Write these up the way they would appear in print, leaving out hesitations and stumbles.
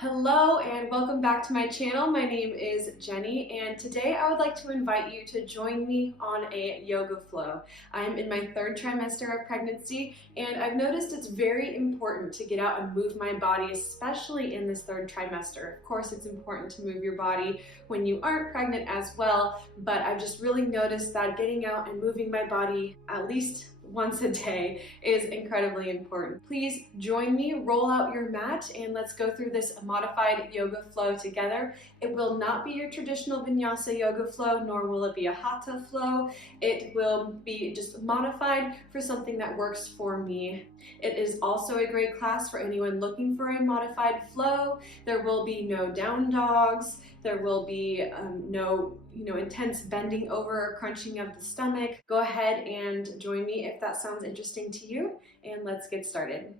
Hello and welcome back to my channel. My name is Jenny and today I would like to invite you to join me on a yoga flow. I'm in my third trimester of pregnancy and I've noticed it's very important to get out and move my body, especially in this third trimester. Of course, it's important to move your body when you aren't pregnant as well, but I've just really noticed that getting out and moving my body at least once a day is incredibly important. Please join me, roll out your mat, and let's go through this modified yoga flow together. It will not be your traditional vinyasa yoga flow, nor will it be a hatha flow. It will be just modified for something that works for me. It is also a great class for anyone looking for a modified flow. There will be no down dogs. There will be no intense bending over or crunching of the stomach. Go ahead and join me if that sounds interesting to you, and let's get started.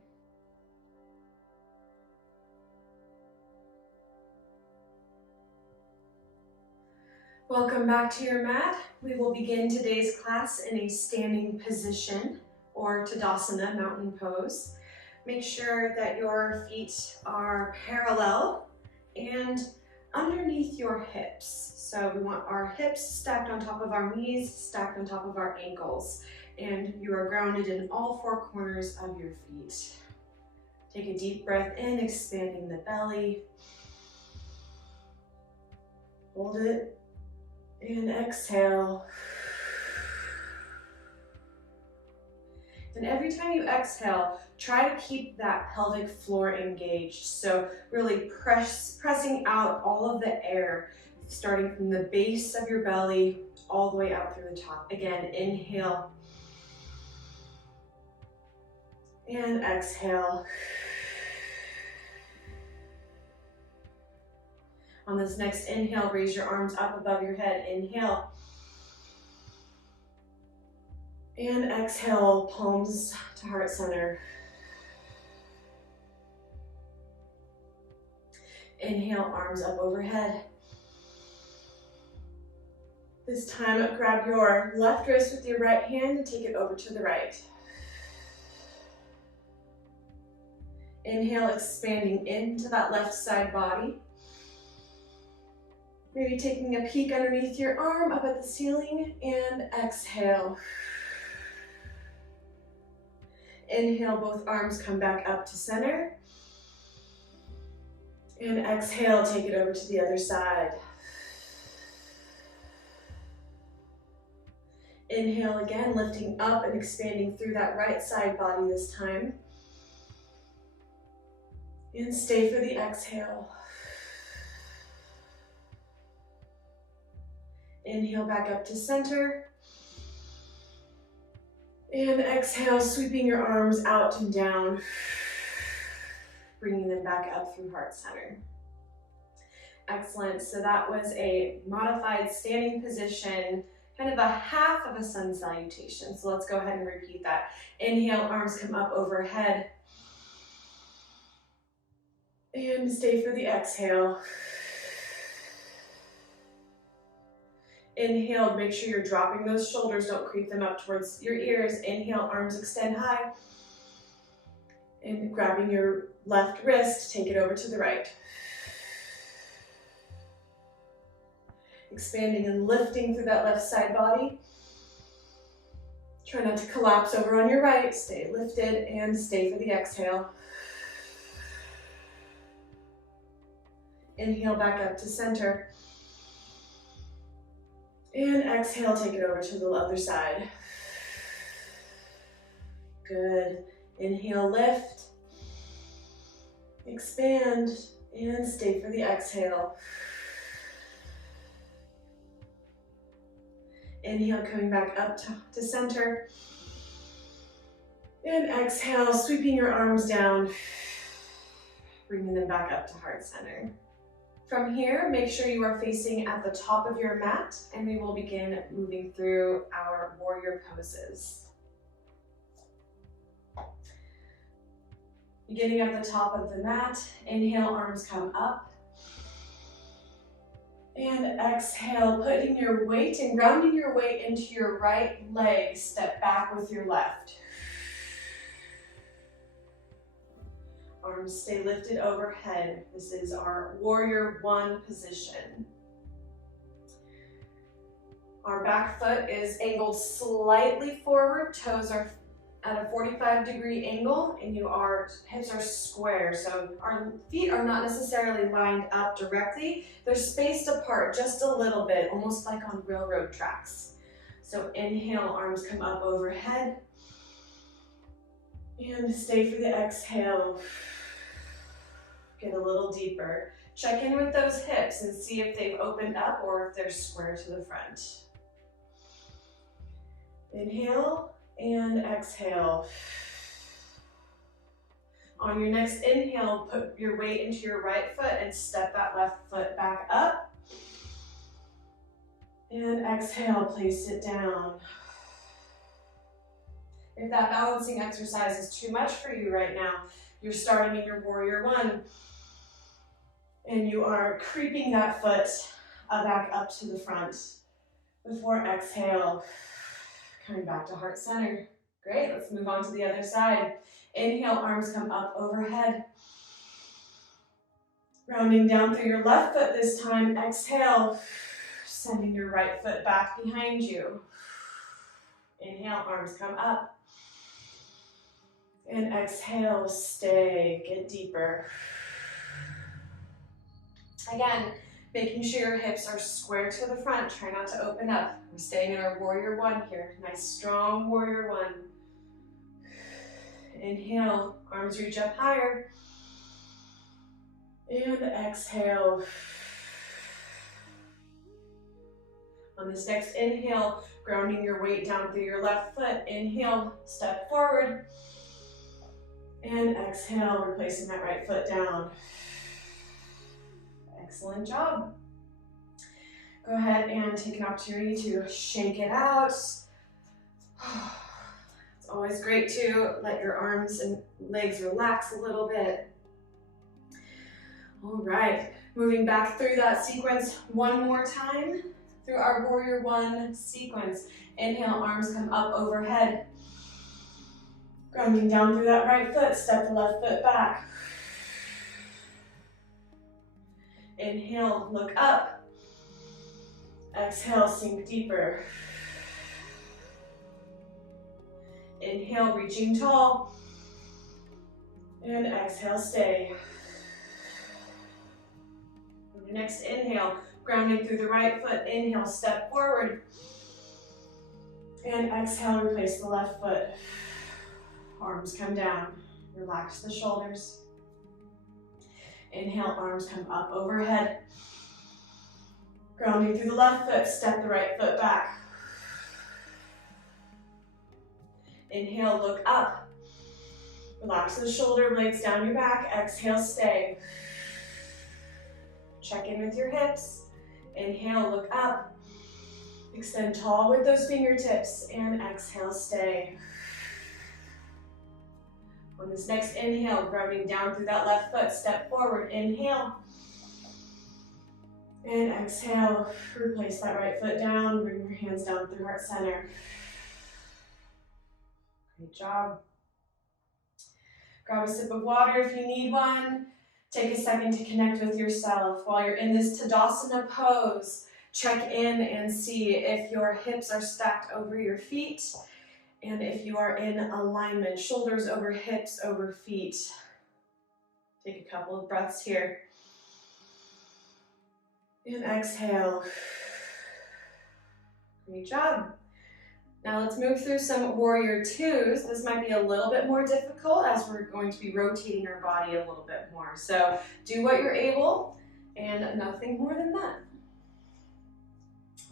Welcome back to your mat. We will begin today's class in a standing position or Tadasana, mountain pose. Make sure that your feet are parallel and underneath your hips. So we want our hips stacked on top of our knees, stacked on top of our ankles, and you are grounded in all four corners of your feet. Take a deep breath in, expanding the belly. Hold it and exhale. And every time you exhale, try to keep that pelvic floor engaged. So really pressing out all of the air, starting from the base of your belly all the way out through the top. Again, inhale and exhale. On this next inhale, raise your arms up above your head. Inhale. And exhale, palms to heart center. Inhale, arms up overhead. This time, grab your left wrist with your right hand and take it over to the right. Inhale, expanding into that left side body. Maybe taking a peek underneath your arm up at the ceiling, and exhale. Inhale, both arms come back up to center. And exhale, take it over to the other side. Inhale again, lifting up and expanding through that right side body this time. And stay for the exhale. Inhale back up to center. And exhale, sweeping your arms out and down, bringing them back up through heart center. Excellent. So that was a modified standing position, kind of a half of a sun salutation. So let's go ahead and repeat that. Inhale, arms come up overhead. And stay for the exhale. Inhale, make sure you're dropping those shoulders, don't creep them up towards your ears. Inhale, arms extend high. And grabbing your left wrist, take it over to the right. Expanding and lifting through that left side body. Try not to collapse over on your right. Stay lifted and stay for the exhale. Inhale back up to center. And exhale, take it over to the other side. Good. Inhale, lift. Expand and stay for the exhale. Inhale, coming back up to center. And exhale, sweeping your arms down, bringing them back up to heart center. From here, make sure you are facing at the top of your mat, and we will begin moving through our warrior poses. Beginning at the top of the mat, inhale, arms come up. And exhale, putting your weight and grounding your weight into your right leg, step back with your left. Arms stay lifted overhead. This is our warrior one position. Our back foot is angled slightly forward, toes are at a 45-degree angle, and hips are square. So our feet are not necessarily lined up directly. They're spaced apart just a little bit, almost like on railroad tracks. So inhale, arms come up overhead. And stay for the exhale. Get a little deeper. Check in with those hips and see if they've opened up or if they're square to the front. Inhale and exhale. On your next inhale, put your weight into your right foot and step that left foot back up. And exhale, place it down. If that balancing exercise is too much for you right now, you're starting in your warrior one, and you are creeping that foot back up to the front before exhale. Coming back to heart center. Great, let's move on to the other side. Inhale, arms come up overhead. Rounding down through your left foot this time. Exhale, sending your right foot back behind you. Inhale, arms come up. And exhale, stay, get deeper. Again, making sure your hips are square to the front. Try not to open up. We're staying in our warrior one here. Nice, strong warrior one. Inhale, arms reach up higher. And exhale. On this next inhale, grounding your weight down through your left foot. Inhale, step forward. And exhale, replacing that right foot down. Excellent job. Go ahead and take an opportunity to shake it out. It's always great to let your arms and legs relax a little bit. All right, moving back through that sequence one more time through our warrior one sequence. Inhale, arms come up overhead. Grounding down through that right foot, step the left foot back. Inhale, look up. Exhale, sink deeper. Inhale, reaching tall. And exhale, stay. On your next inhale, grounding through the right foot. Inhale, step forward. And exhale, replace the left foot. Arms come down. Relax the shoulders. Inhale, arms come up overhead. Grounding through the left foot, step the right foot back. Inhale, look up. Relax the shoulder blades down your back. Exhale, stay. Check in with your hips. Inhale, look up. Extend tall with those fingertips. And exhale, stay. On this next inhale, grounding down through that left foot, step forward, inhale. And exhale, replace that right foot down, bring your hands down through heart center. Great job. Grab a sip of water if you need one. Take a second to connect with yourself. While you're in this Tadasana pose, check in and see if your hips are stacked over your feet. And if you are in alignment, shoulders over hips, over feet. Take a couple of breaths here. And exhale. Great job. Now let's move through some warrior twos. This might be a little bit more difficult as we're going to be rotating our body a little bit more. So do what you're able and nothing more than that.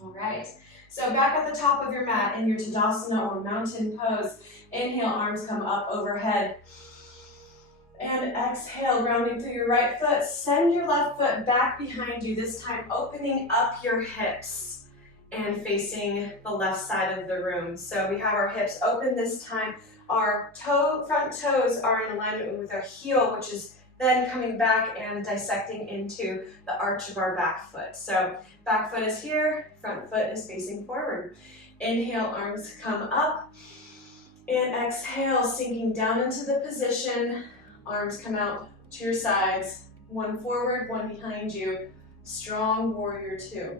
All right. So back at the top of your mat in your Tadasana or mountain pose, inhale, arms come up overhead. And exhale, grounding through your right foot. Send your left foot back behind you, this time opening up your hips and facing the left side of the room. So we have our hips open this time. Our front toes are in alignment with our heel, which is then coming back and dissecting into the arch of our back foot. So back foot is here, front foot is facing forward. Inhale, arms come up, and exhale, sinking down into the position. Arms come out to your sides. One forward, one behind you. Strong warrior two.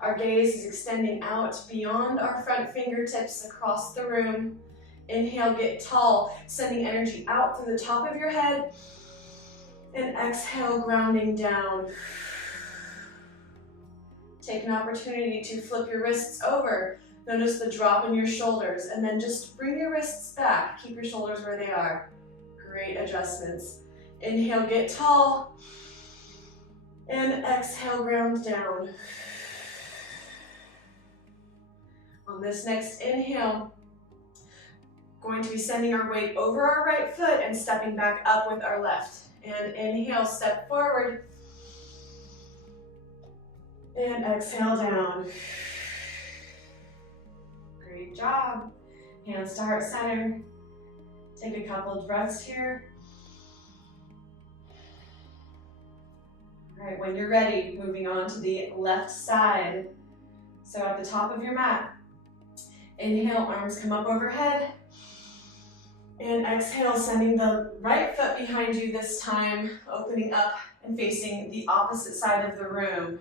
Our gaze is extending out beyond our front fingertips across the room. Inhale, get tall, sending energy out through the top of your head. And exhale, grounding down. Take an opportunity to flip your wrists over. Notice the drop in your shoulders, and then just bring your wrists back. Keep your shoulders where they are. Great adjustments. Inhale, get tall. And exhale, ground down. On this next inhale, going to be sending our weight over our right foot and stepping back up with our left. And inhale, step forward. And exhale down. Great job. Hands to heart center. Take a couple of breaths here. All right, when you're ready, moving on to the left side. So at the top of your mat, inhale, arms come up overhead. And exhale, sending the right foot behind you this time, opening up and facing the opposite side of the room.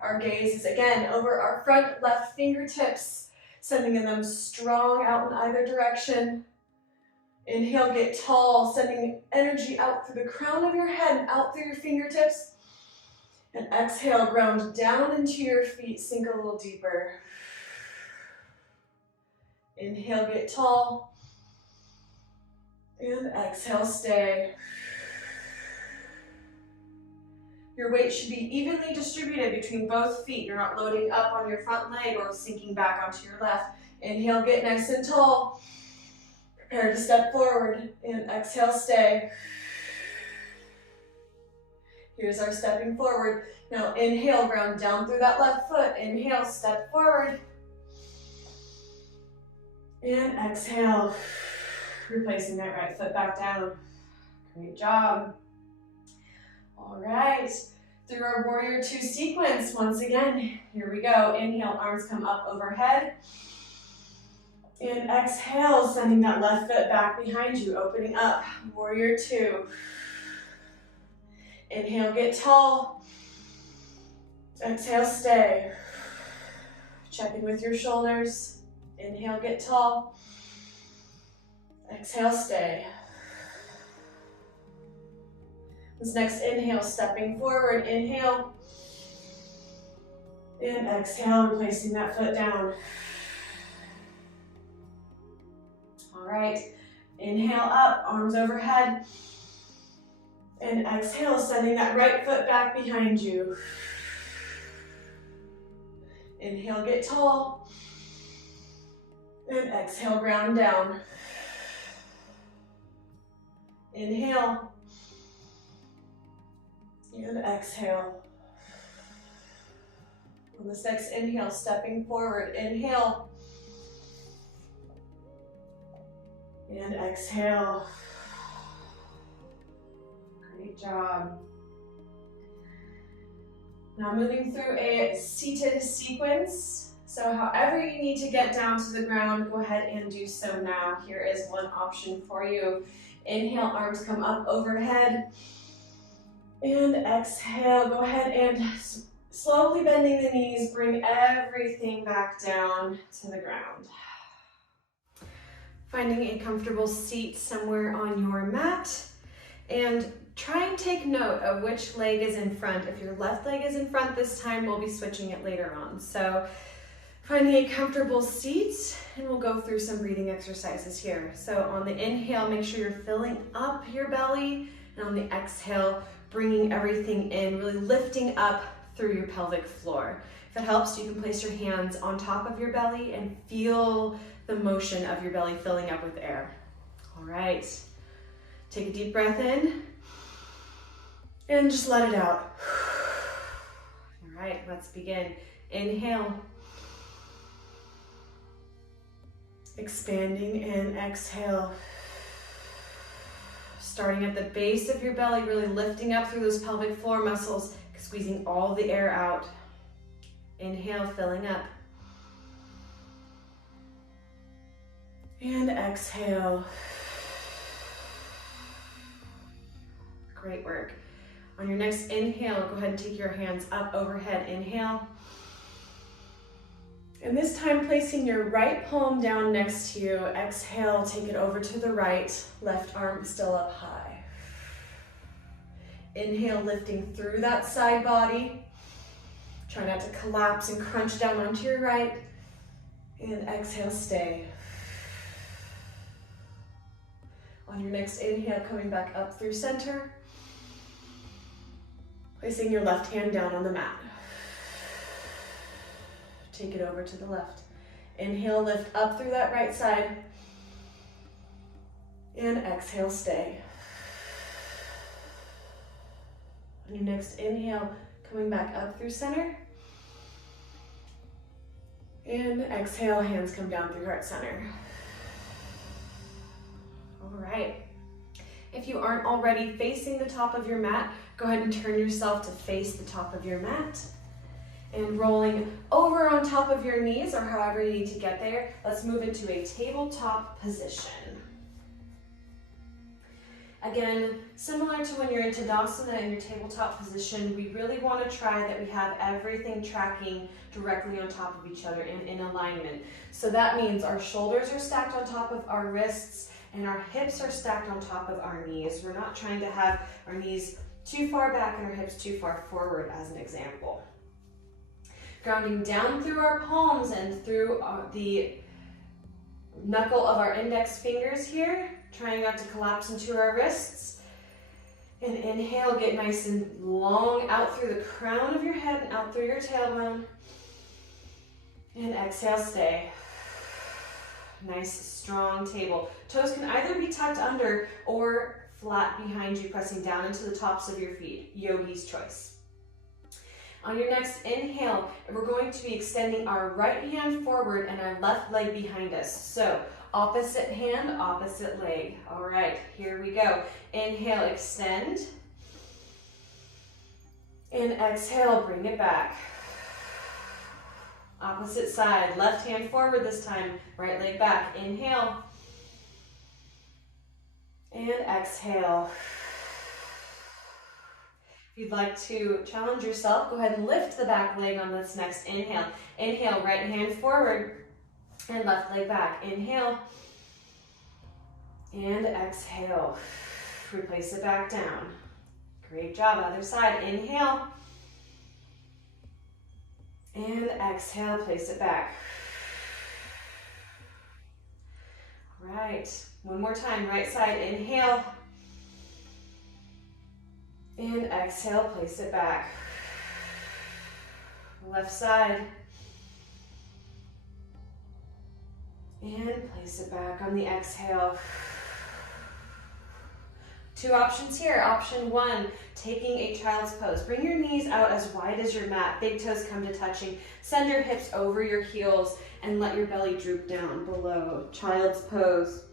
Our gaze is again over our front left fingertips, sending them strong out in either direction. Inhale, get tall, sending energy out through the crown of your head and out through your fingertips. And exhale, ground down into your feet, sink a little deeper. Inhale, get tall. And exhale, stay. Your weight should be evenly distributed between both feet. You're not loading up on your front leg or sinking back onto your left. Inhale, get nice and tall. Prepare to step forward. And exhale, stay. Here's our stepping forward. Now inhale, ground down through that left foot. Inhale, step forward. And exhale. Replacing that right foot back down. Great job. All right, through our warrior two sequence, once again, here we go. Inhale, arms come up overhead. And exhale, sending that left foot back behind you, opening up, warrior two. Inhale, get tall. Exhale, stay. Check in with your shoulders. Inhale, get tall. Exhale, stay. This next inhale, stepping forward, inhale. And exhale, replacing that foot down. All right, inhale up, arms overhead. And exhale, sending that right foot back behind you. Inhale, get tall. And exhale, ground down. Inhale. And exhale. On this next inhale, stepping forward, inhale. And exhale. Great job. Now moving through a seated sequence. So however you need to get down to the ground, go ahead and do so now. Here is one option for you. Inhale, arms come up overhead. And exhale, go ahead and slowly bending the knees, bring everything back down to the ground. Finding a comfortable seat somewhere on your mat, and try and take note of which leg is in front. If your left leg is in front this time, we'll be switching it later on. So finding a comfortable seat, and we'll go through some breathing exercises here. So on the inhale, make sure you're filling up your belly, and on the exhale, bringing everything in, really lifting up through your pelvic floor. If it helps, you can place your hands on top of your belly and feel the motion of your belly filling up with air. All right, take a deep breath in and just let it out. All right, let's begin. Inhale, expanding, and exhale. Starting at the base of your belly, really lifting up through those pelvic floor muscles, squeezing all the air out. Inhale, filling up. And exhale. Great work. On your next inhale, go ahead and take your hands up overhead. Inhale. And this time, placing your right palm down next to you. Exhale, take it over to the right. Left arm still up high. Inhale, lifting through that side body. Try not to collapse and crunch down onto your right. And exhale, stay. On your next inhale, coming back up through center. Placing your left hand down on the mat. Take it over to the left. Inhale, lift up through that right side. And exhale, stay. On your next inhale, coming back up through center. And exhale, hands come down through heart center. All right. If you aren't already facing the top of your mat, go ahead and turn yourself to face the top of your mat. And rolling over on top of your knees, or however you need to get there, let's move into a tabletop position. Again, similar to when you're in Tadasana in your tabletop position, we really want to try that we have everything tracking directly on top of each other and in alignment. So that means our shoulders are stacked on top of our wrists and our hips are stacked on top of our knees. We're not trying to have our knees too far back and our hips too far forward, as an example. Grounding down through our palms and through the knuckle of our index fingers here, trying not to collapse into our wrists. And inhale, get nice and long out through the crown of your head and out through your tailbone. And exhale, stay. Nice, strong table. Toes can either be tucked under or flat behind you, pressing down into the tops of your feet. Yogi's choice. On your next inhale, we're going to be extending our right hand forward and our left leg behind us. So opposite hand, opposite leg. All right, here we go. Inhale, extend. And exhale, bring it back. Opposite side, left hand forward this time, right leg back. Inhale. And exhale. If you'd like to challenge yourself, go ahead and lift the back leg on this next inhale. Inhale, right hand forward and left leg back. Inhale and exhale. Replace it back down. Great job. Other side. Inhale and exhale. Place it back. All right. One more time. Right side. Inhale. And exhale, place it back. Left side. And place it back on the exhale. Two options here. Option one, taking a child's pose. Bring your knees out as wide as your mat. Big toes come to touching. Send your hips over your heels and let your belly droop down below. Child's pose.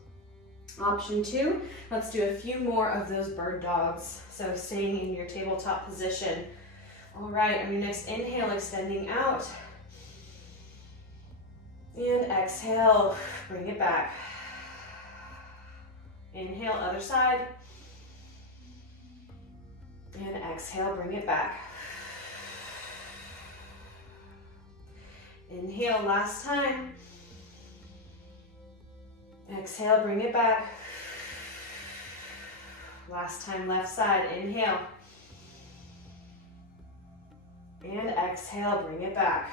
Option two, let's do a few more of those bird dogs. So staying in your tabletop position. All right, on your next inhale, extending out. And exhale, bring it back. Inhale, other side. And exhale, bring it back. Inhale, last time. Exhale, bring it back. Last time, left side. Inhale. And exhale, bring it back.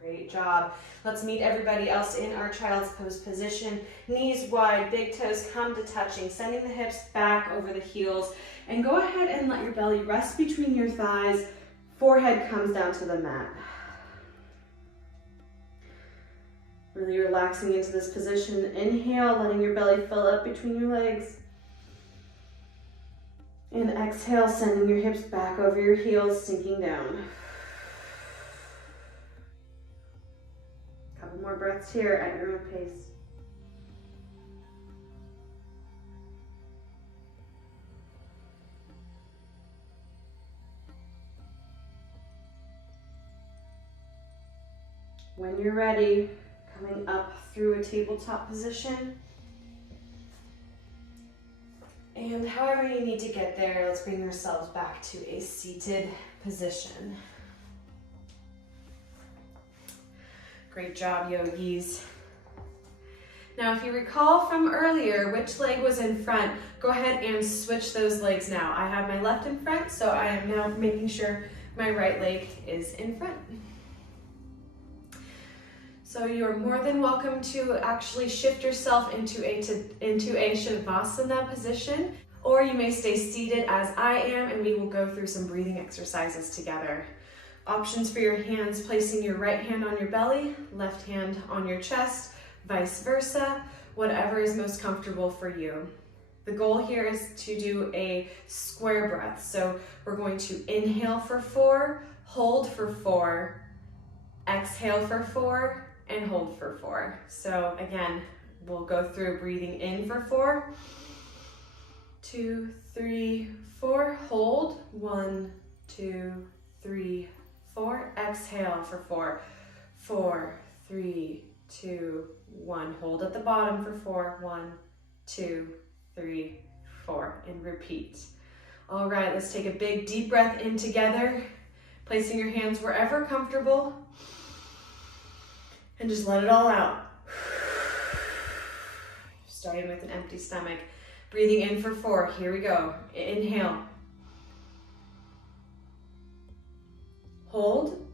Great job. Let's meet everybody else in our child's pose position. Knees wide, big toes come to touching, sending the hips back over the heels. And go ahead and let your belly rest between your thighs. Forehead comes down to the mat. Really relaxing into this position. Inhale, letting your belly fill up between your legs. And exhale, sending your hips back over your heels, sinking down. Couple more breaths here at your own pace. When you're ready, coming up through a tabletop position. And however you need to get there, let's bring ourselves back to a seated position. Great job, yogis. Now, if you recall from earlier which leg was in front, go ahead and switch those legs now. I have my left in front, so I am now making sure my right leg is in front. So you're more than welcome to actually shift yourself into a Shavasana position, or you may stay seated as I am, and we will go through some breathing exercises together. Options for your hands: placing your right hand on your belly, left hand on your chest, vice versa, whatever is most comfortable for you. The goal here is to do a square breath. So we're going to inhale for 4, hold for 4, exhale for 4, and hold for 4. So again, we'll go through breathing in for 4, 2, 3, 4, hold, 1, 2, 3, 4, exhale for 4, 4, 3, 2, 1, hold at the bottom for 4, 1, 2, 3, 4, and repeat. All right, let's take a big deep breath in together, placing your hands wherever comfortable, and just let it all out. Starting with an empty stomach. Breathing in for 4, here we go. Inhale. Hold.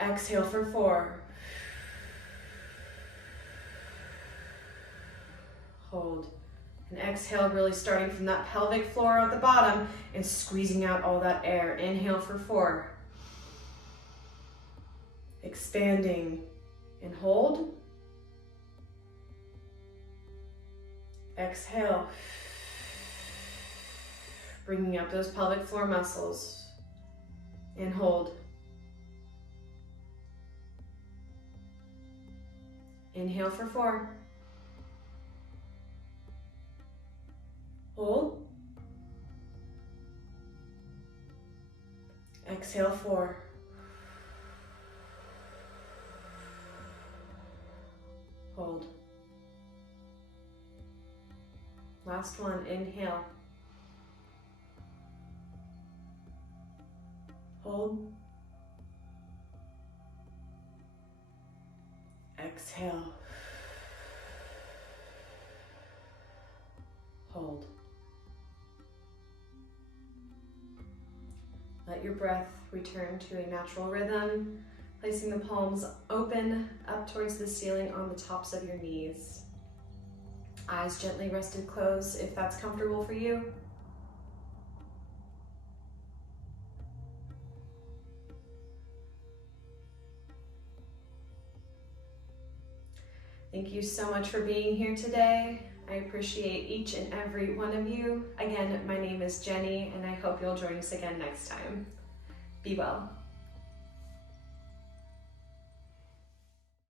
Exhale for 4. Hold. And exhale, really starting from that pelvic floor at the bottom and squeezing out all that air. Inhale for 4. Expanding and hold. Exhale. Bringing up those pelvic floor muscles. And hold. Inhale for 4. Hold. Exhale 4. Hold. Last one, inhale. Hold. Exhale. Hold. Let your breath return to a natural rhythm, placing the palms open up towards the ceiling on the tops of your knees. Eyes gently rested closed if that's comfortable for you. Thank you so much for being here today. I appreciate each and every one of you. Again, my name is Jenny, and I hope you'll join us again next time. Be well.